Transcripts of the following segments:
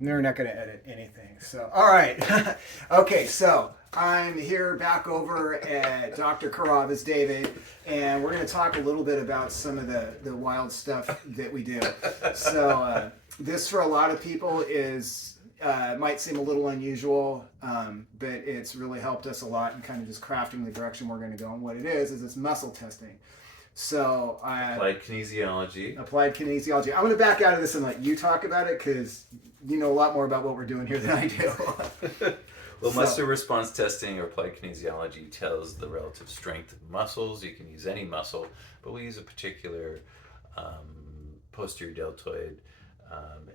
We're not going to edit anything. So, all right. Okay, so I'm here back over at Dr. Karaba's, David, and we're going to talk a little bit about some of the wild stuff that we do. So, this for a lot of people is might seem a little unusual, but it's really helped us a lot in kind of just crafting the direction we're going to go. And what it is it's muscle testing. So applied kinesiology. Applied kinesiology. I'm going to back out of this and let you talk about it because you know a lot more about what we're doing here than I do. Well, muscle response testing or applied kinesiology tells the relative strength of muscles. You can use any muscle, but we use a particular posterior deltoid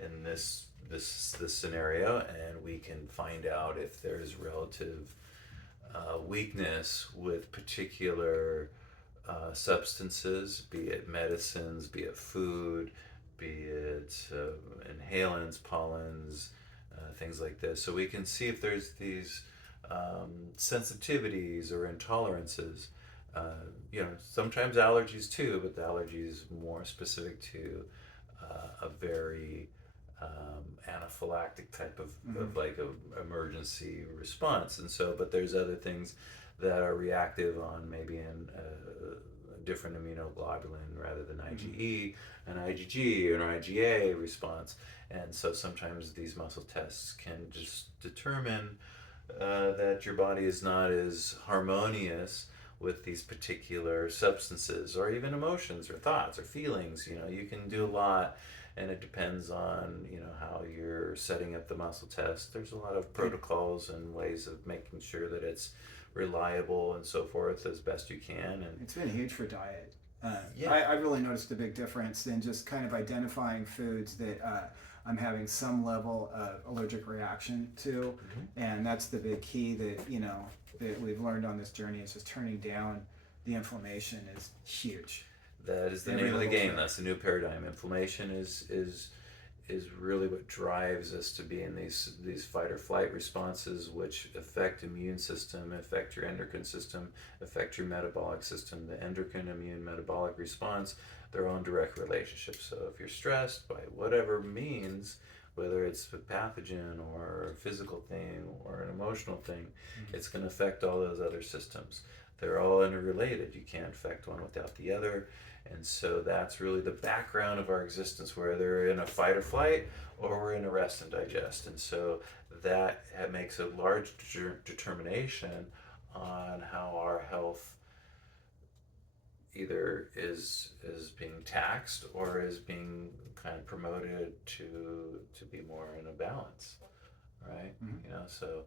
in this scenario, and we can find out if there's relative weakness with particular substances, be it medicines, be it food, be it inhalants, pollens, things like this. So we can see if there's these sensitivities or intolerances. Sometimes allergies too, but the allergy is more specific to a very anaphylactic type of like a emergency response. And so, but there's other things that are reactive on maybe in a different immunoglobulin rather than IgE, an IgG, or an IgA response. And so sometimes these muscle tests can just determine that your body is not as harmonious with these particular substances or even emotions or thoughts or feelings. You can do a lot, and it depends on how you're setting up the muscle test. There's a lot of protocols and ways of making sure that it's reliable and so forth as best you can. And it's been huge for diet. I've really noticed a big difference in just kind of identifying foods that I'm having some level of allergic reaction to, and that's the big key that that we've learned on this journey is just turning down the inflammation is huge. That is the name of the game. That's the new paradigm. Inflammation is really what drives us to be in these fight or flight responses, which affect immune system, affect your endocrine system, affect your metabolic system. The endocrine, immune, metabolic response, they're all in direct relationship. So if you're stressed by whatever means, whether it's a pathogen or a physical thing or an emotional thing, it's going to affect all those other systems. They're all interrelated. You can't affect one without the other. And so that's really the background of our existence, where they're in a fight or flight or we're in a rest and digest. And so that makes a large determination on how our health either is being taxed or is being kind of promoted to be more in a balance, right? So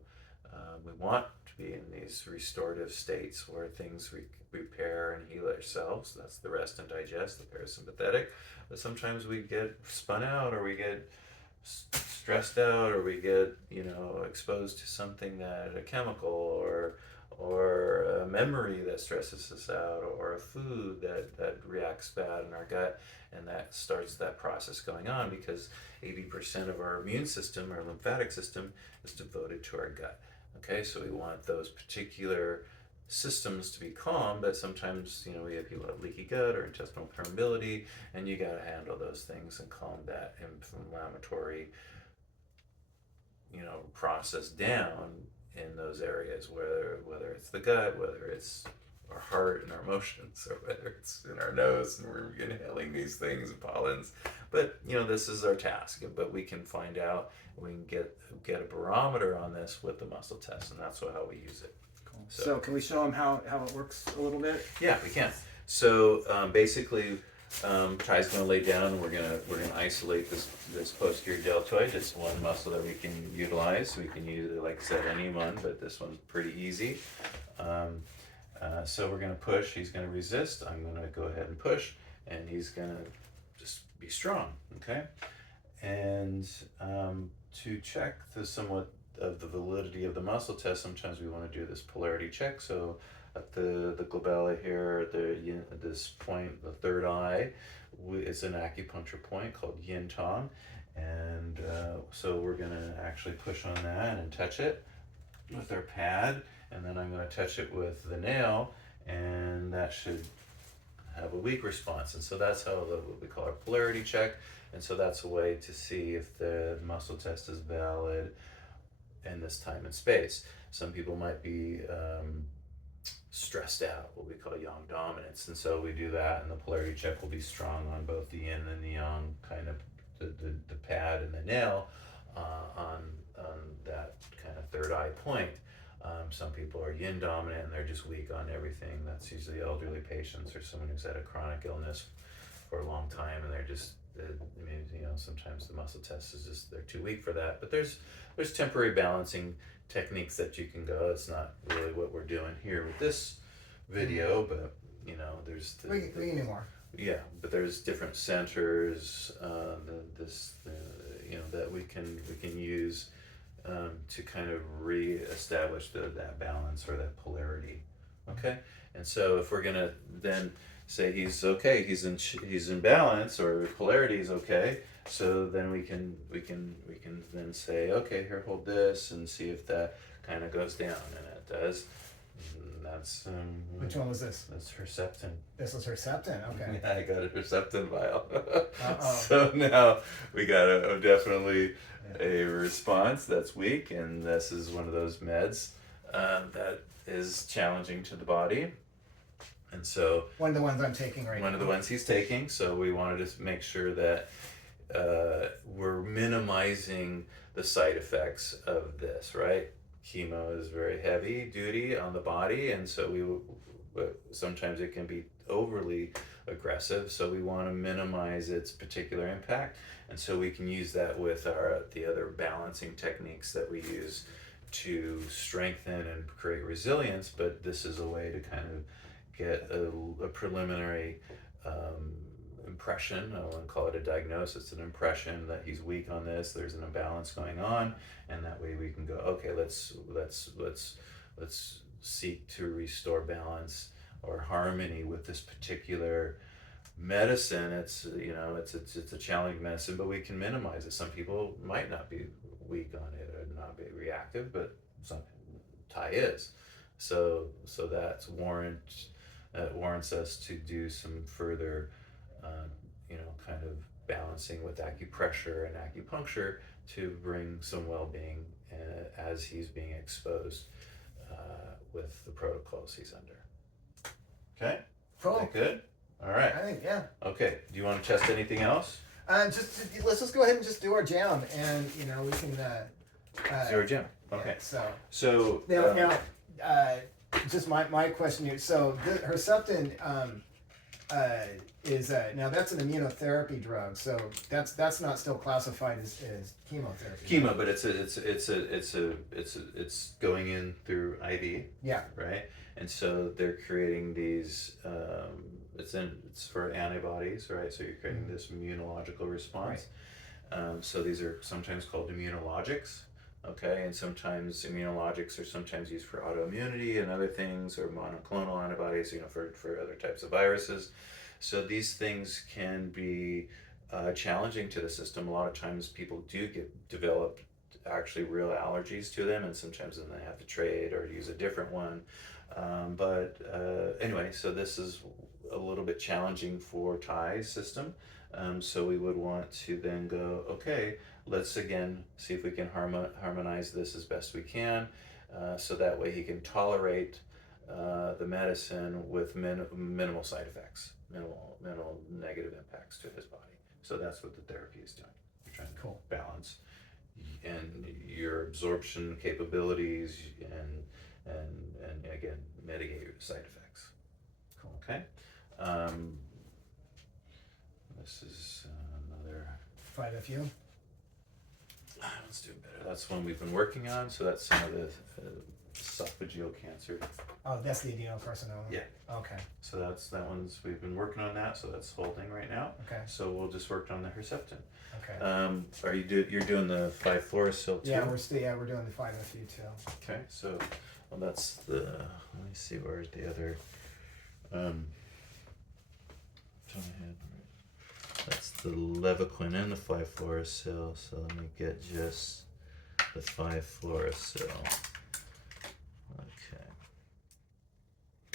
we want to be in these restorative states where things repair and heal ourselves. That's the rest and digest, the parasympathetic. But sometimes we get spun out, or we get stressed out, or we get exposed to something that a chemical or a memory that stresses us out, or a food that reacts bad in our gut, and that starts that process going on, because 80% of our immune system, our lymphatic system, is devoted to our gut. Okay, so we want those particular systems to be calm, but sometimes we have people have leaky gut or intestinal permeability, and you got to handle those things and calm that inflammatory process down in those areas, whether it's the gut, whether it's our heart and our emotions, or whether it's in our nose and we're inhaling these things and pollens. But this is our task. But we can find out, we can get a barometer on this with the muscle test, and that's how we use it. Cool. So can we show them how it works a little bit? Yeah, we can. So basically, Ty's going to lay down, and we're gonna isolate this posterior deltoid. It's one muscle that we can utilize. We can use it, like I said, any one, but this one's pretty easy. So we're going to push. He's going to resist. I'm going to go ahead and push, and he's going to just be strong. Okay. And to check somewhat of the validity of the muscle test, sometimes we want to do this polarity check. So at the glabella here, at this point, the third eye, it's an acupuncture point called yin tong, and so we're going to actually push on that and touch it with our pad, and then I'm going to touch it with the nail, and that should have a weak response. And so that's how what we call our polarity check. And so that's a way to see if the muscle test is valid in this time and space. Some people might be stressed out, what we call yang dominance. And so we do that, and the polarity check will be strong on both the yin and the yang, kind of the pad and the nail on that kind of third eye point. Some people are yin dominant and they're just weak on everything. That's usually elderly patients or someone who's had a chronic illness for a long time, and they're just, sometimes the muscle test is just, they're too weak for that. But there's temporary balancing techniques that you can go. It's not really what we're doing here with this video, but there's we can do more. Yeah, but there's different centers that we can use to kind of re-establish that balance or that polarity. Okay, and so if we're gonna then say he's okay, he's in balance, or polarity is okay, so then we can then say, okay, here, hold this and see if that kind of goes down, and it does. And that's which one was this? That's Herceptin. This was Herceptin. Okay. Yeah, I got a Herceptin vial. So now we got definitely a response that's weak, and this is one of those meds that is challenging to the body. And so one of the ones I'm taking right now. One of the ones he's taking. So we wanted to make sure that we're minimizing the side effects of this, right? Chemo is very heavy duty on the body, and so sometimes it can be overly aggressive. So we want to minimize its particular impact, and so we can use that with the other balancing techniques that we use to strengthen and create resilience. But this is a way to kind of get a preliminary impression. I wouldn't call it a diagnosis, an impression that he's weak on this, there's an imbalance going on, and that way we can go, okay, let's seek to restore balance or harmony with this particular medicine. It's a challenging medicine, but we can minimize it. Some people might not be weak on it or not be reactive, but some Thai is. So that warrants us to do some further kind of balancing with acupressure and acupuncture to bring some well-being as he's being exposed with the protocols he's under. Okay? Cool. That good? All right. I think, yeah. Okay. Do you want to test anything else? Let's just go ahead and just do our jam, and we can. Zero jam. Okay. Yeah, so now, just my question here. So Herceptin is now that's an immunotherapy drug. So that's not still classified as chemotherapy. Chemo, but it's going in through IV. Yeah. Right. And so they're creating these. It's for antibodies, right? So you're creating this immunological response. Right. So these are sometimes called immunologics. Okay, and sometimes immunologics are sometimes used for autoimmunity and other things, or monoclonal antibodies, for other types of viruses. So these things can be challenging to the system. A lot of times people do develop actually real allergies to them, and sometimes then they have to trade or use a different one. Anyway, so this is a little bit challenging for Thai's system. So we would want to then go, okay, let's again see if we can harmonize this as best we can, so that way he can tolerate the medicine with minimal side effects, minimal negative impacts to his body. So that's what the therapy is doing. You're trying to balance and your absorption capabilities and again mitigate your side effects. Cool. Okay. This is another 5FU. Let's do better. That's one we've been working on. So that's some of the esophageal cancer. Oh, that's the adenocarcinoma. Yeah. Okay. So that one's we've been working on that. So that's holding right now. Okay. So we'll just work on the Herceptin. Okay. You're doing the 5-fluorosil too? Yeah, we're doing the 5FU too. Okay. So that's the. Let me see where's the other. That's the Levaquin and the 5-fluorosil. So let me get just the 5-fluorosil. Okay.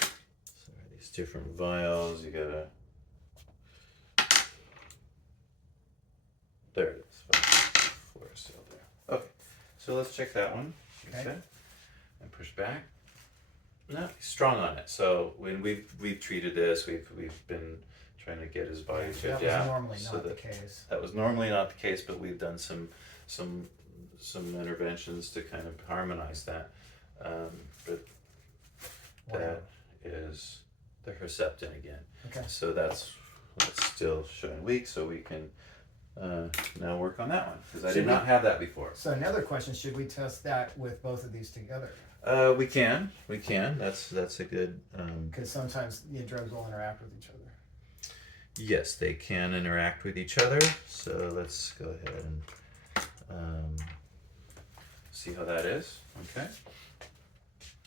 So these different vials. You gotta. There it is. Floor still there. Okay, so let's check that one. Okay. Okay. And push back. No, he's strong on it. So when we've treated this, we've been trying to get his body to That adapt. was normally so not the that, case. That was normally not the case, but we've done some interventions to kind of harmonize that. But Wow. that is the Herceptin again. Okay. So that's still showing weak, so we can now work on that one, because I did not have that before. So another question, should we test that with both of these together? We can. That's a good. Because sometimes the drugs will interact with each other. Yes, they can interact with each other. So let's go ahead and see how that is. Okay.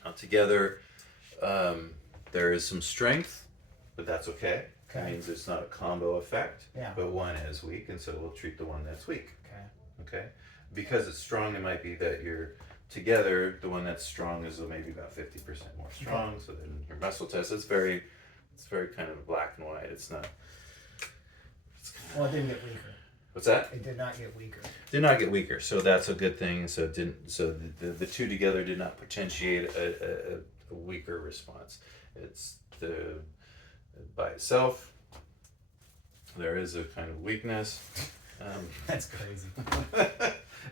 Now together, there is some strength, but that's okay. Okay. It means it's not a combo effect. Yeah. But one is weak, and so we'll treat the one that's weak. Okay. Okay. Because it's strong, it might be that you're together. The one that's strong is maybe about 50% more strong. Okay. So then your muscle test, it's very kind of black and white. It's not. Well, it didn't get weaker. What's that? It did not get weaker. Did not get weaker, so that's a good thing. So it didn't. So the two together did not potentiate a weaker response. It's by itself. There is a kind of weakness. That's crazy.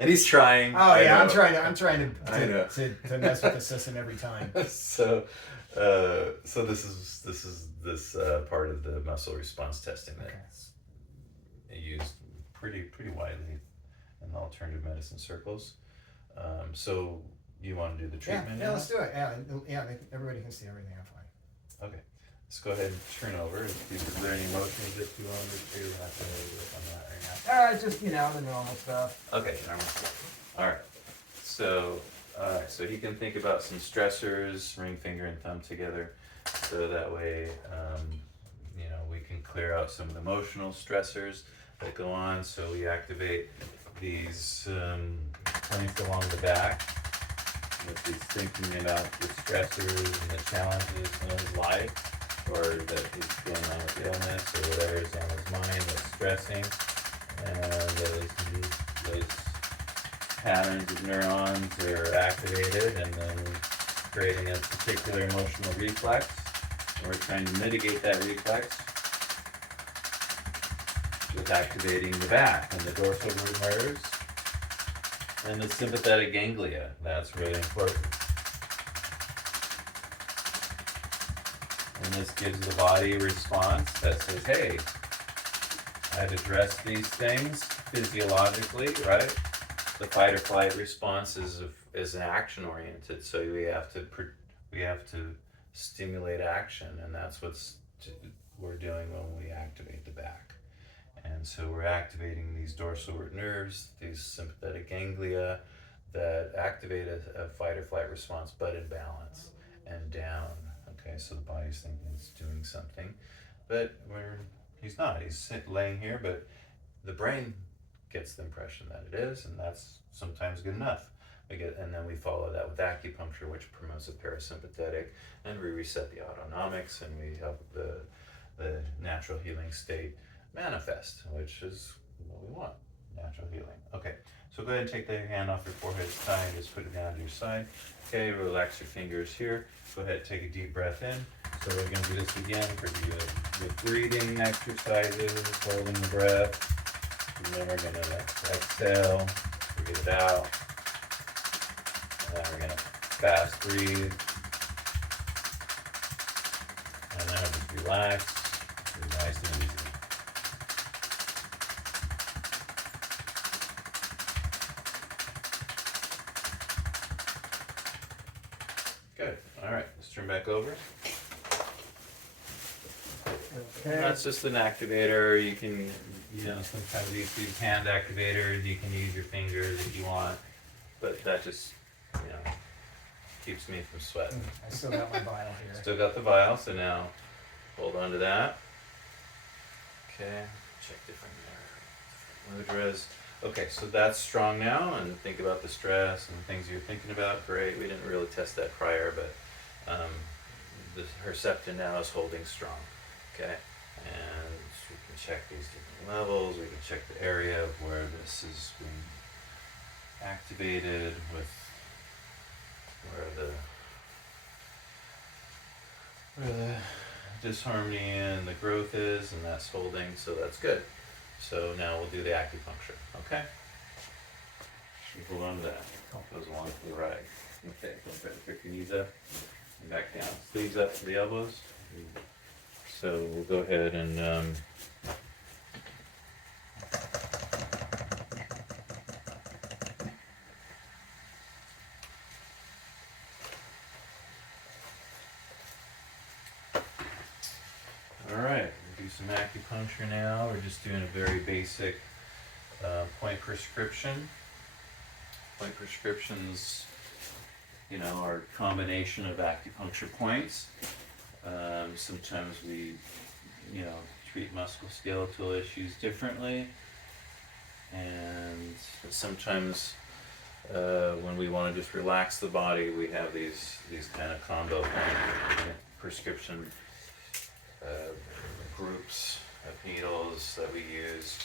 And he's trying. Oh yeah, I'm trying to mess with the system every time. So this is part of the muscle response testing that's used pretty widely in the alternative medicine circles. So you want to do the treatment? Yeah, let's do it. Yeah, everybody can see everything. I'm fine. Okay, let's go ahead and turn over. Is there any motions that you want to do? We're not going to work on that right now. Just the normal stuff. Okay, normal stuff. All right. So he can think about some stressors, ring finger and thumb together, so that way, we can clear out some of the emotional stressors that go on. So we activate these points along the back. If he's thinking about the stressors and the challenges in his life, or that he's going on with illness, or whatever is on his mind that's stressing, and those patterns of neurons are activated, and then creating a particular emotional reflex. And we're trying to mitigate that reflex with activating the back and the dorsal root nerves and the sympathetic ganglia. That's really important. And this gives the body a response that says, hey, I've addressed these things physiologically, right? The fight or flight response is action oriented, so we have to stimulate action, and that's we're doing when we activate the back. And so we're activating these dorsal root nerves, these sympathetic ganglia that activate a fight or flight response, but in balance and down. Okay, so the body's thinking it's doing something, but he's not. He's laying here, but the brain gets the impression that it is, and that's sometimes good enough. And then we follow that with acupuncture, which promotes the parasympathetic, and we reset the autonomics, and we help the natural healing state manifest, which is what we want, natural healing. Okay, so go ahead and take the hand off your forehead, tie, and just put it down to your side. Okay, relax your fingers here. Go ahead, take a deep breath in. So we're going to do this again for the breathing exercises, holding the breath. And then we're going to exhale, breathe it out. And then we're going to fast breathe. And then just relax. Be nice and easy. Good. All right. Let's turn back over. Okay. And that's just an activator. You can, sometimes you use hand activators. You can use your fingers if you want, but that just, keeps me from sweating. I still got my vial here. Still got the vial, so now hold on to that. Okay, check different mudras. Okay, so that's strong now, and think about the stress and the things you're thinking about. Great, we didn't really test that prior, but her septum now is holding strong. Okay, and we can check these different levels. We can check the area of where this is being activated with where the disharmony and the growth is, and that's holding, so that's good. So now we'll do the acupuncture. Okay. Hold on to that. Goes along for the ride. Okay, go back, pick your knees up and back down. Sleeves up to the elbows. So we'll go ahead and all right, we'll do some acupuncture now. We're just doing a very basic point prescription. Point prescriptions, are a combination of acupuncture points. Sometimes we, treat musculoskeletal issues differently, and sometimes when we want to just relax the body, we have these kind of combo prescription groups of needles that we use.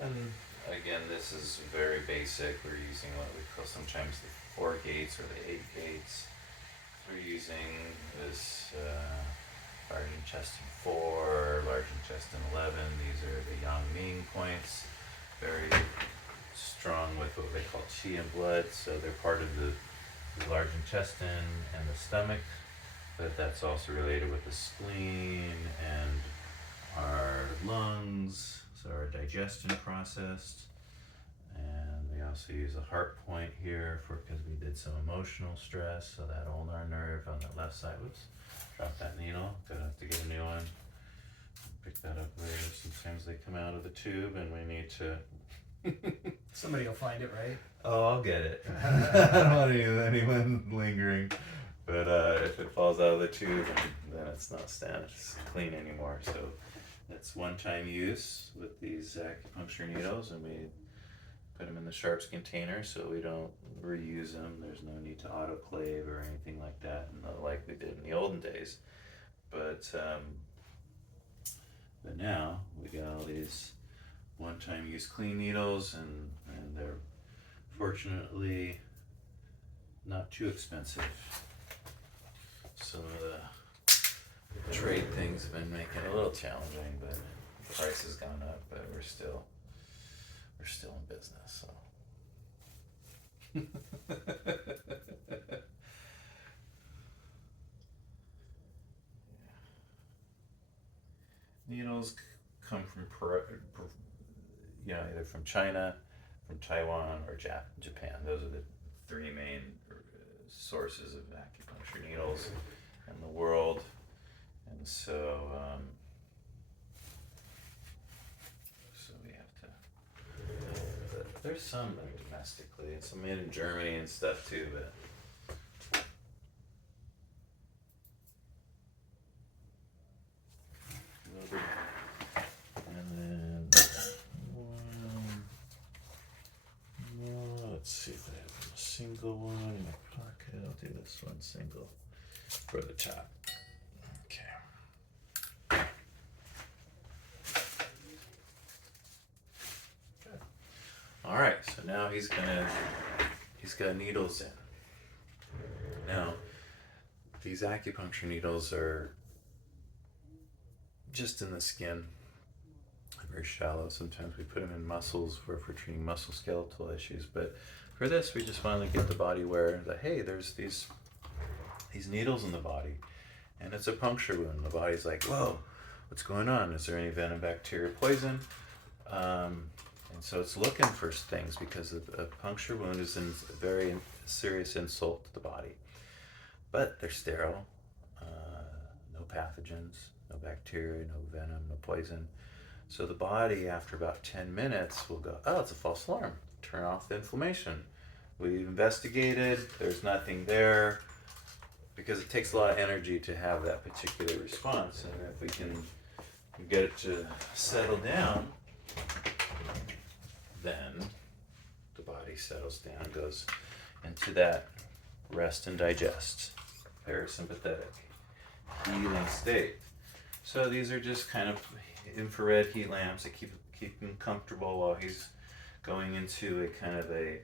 And again, this is very basic. We're using what we call sometimes the 4 gates or the 8 gates. We're using this large intestine 4, large intestine 11. These are the yang ming points. Very strong with what they call qi and blood. So they're part of the large intestine and the stomach. But that's also related with the spleen and our lungs, so our digestion process. And we also use a heart point here because we did some emotional stress, so that ulnar nerve on the left side. Whoops, drop that needle, gonna have to get a new one. Pick that up later. Sometimes they come out of the tube and we need to Somebody will find it, right? Oh, I'll get it. I don't want anyone lingering. But if it falls out of the tube, then it's not clean anymore. So that's one-time use with these acupuncture needles, and we put them in the sharps container so we don't reuse them. There's no need to autoclave or anything like that, like we did in the olden days. But now we got all these one-time use clean needles, and they're fortunately not too expensive. Some of the trade things have been making it a little challenging, but the price has gone up, but we're still in business, so. Needles come from either from China, from Taiwan, or Japan. Those are the 3 main sources of acupuncture needles in the world. And so we have to, there's some that are domestically, and some made in Germany and stuff too, but let's see if I have a single one in my pocket. I'll do this one single for the top. Okay. Good. All right. So now he's got needles in. Now, these acupuncture needles are just in the skin. Very shallow. Sometimes we put them in muscles if we're treating musculoskeletal issues, but for this we just want to get the body aware that hey, there's these needles in the body, and it's a puncture wound. The body's like, whoa, what's going on? Is there any venom, bacteria, poison? And so it's looking for things because a puncture wound is a very serious insult to the body, but they're sterile, no pathogens, no bacteria, no venom, no poison. So the body, after about 10 minutes, will go, oh, it's a false alarm. Turn off the inflammation. We've investigated. There's nothing there. Because it takes a lot of energy to have that particular response. And if we can get it to settle down, then the body settles down, goes into that rest and digest, parasympathetic. healing state. So these are just kind of infrared heat lamps that keep him comfortable while he's going into a kind of a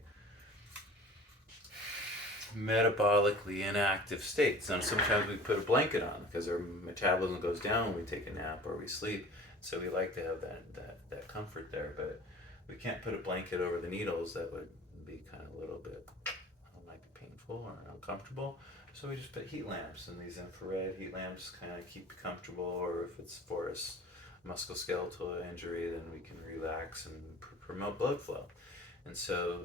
metabolically inactive state. So sometimes we put a blanket on because our metabolism goes down when we take a nap or we sleep. So we like to have that comfort there, but we can't put a blanket over the needles. That would be kind of a little bit might be painful or uncomfortable. So we just put heat lamps, and these infrared heat lamps kind of keep you comfortable. Or if it's for us musculoskeletal injury, then we can relax and promote blood flow. And so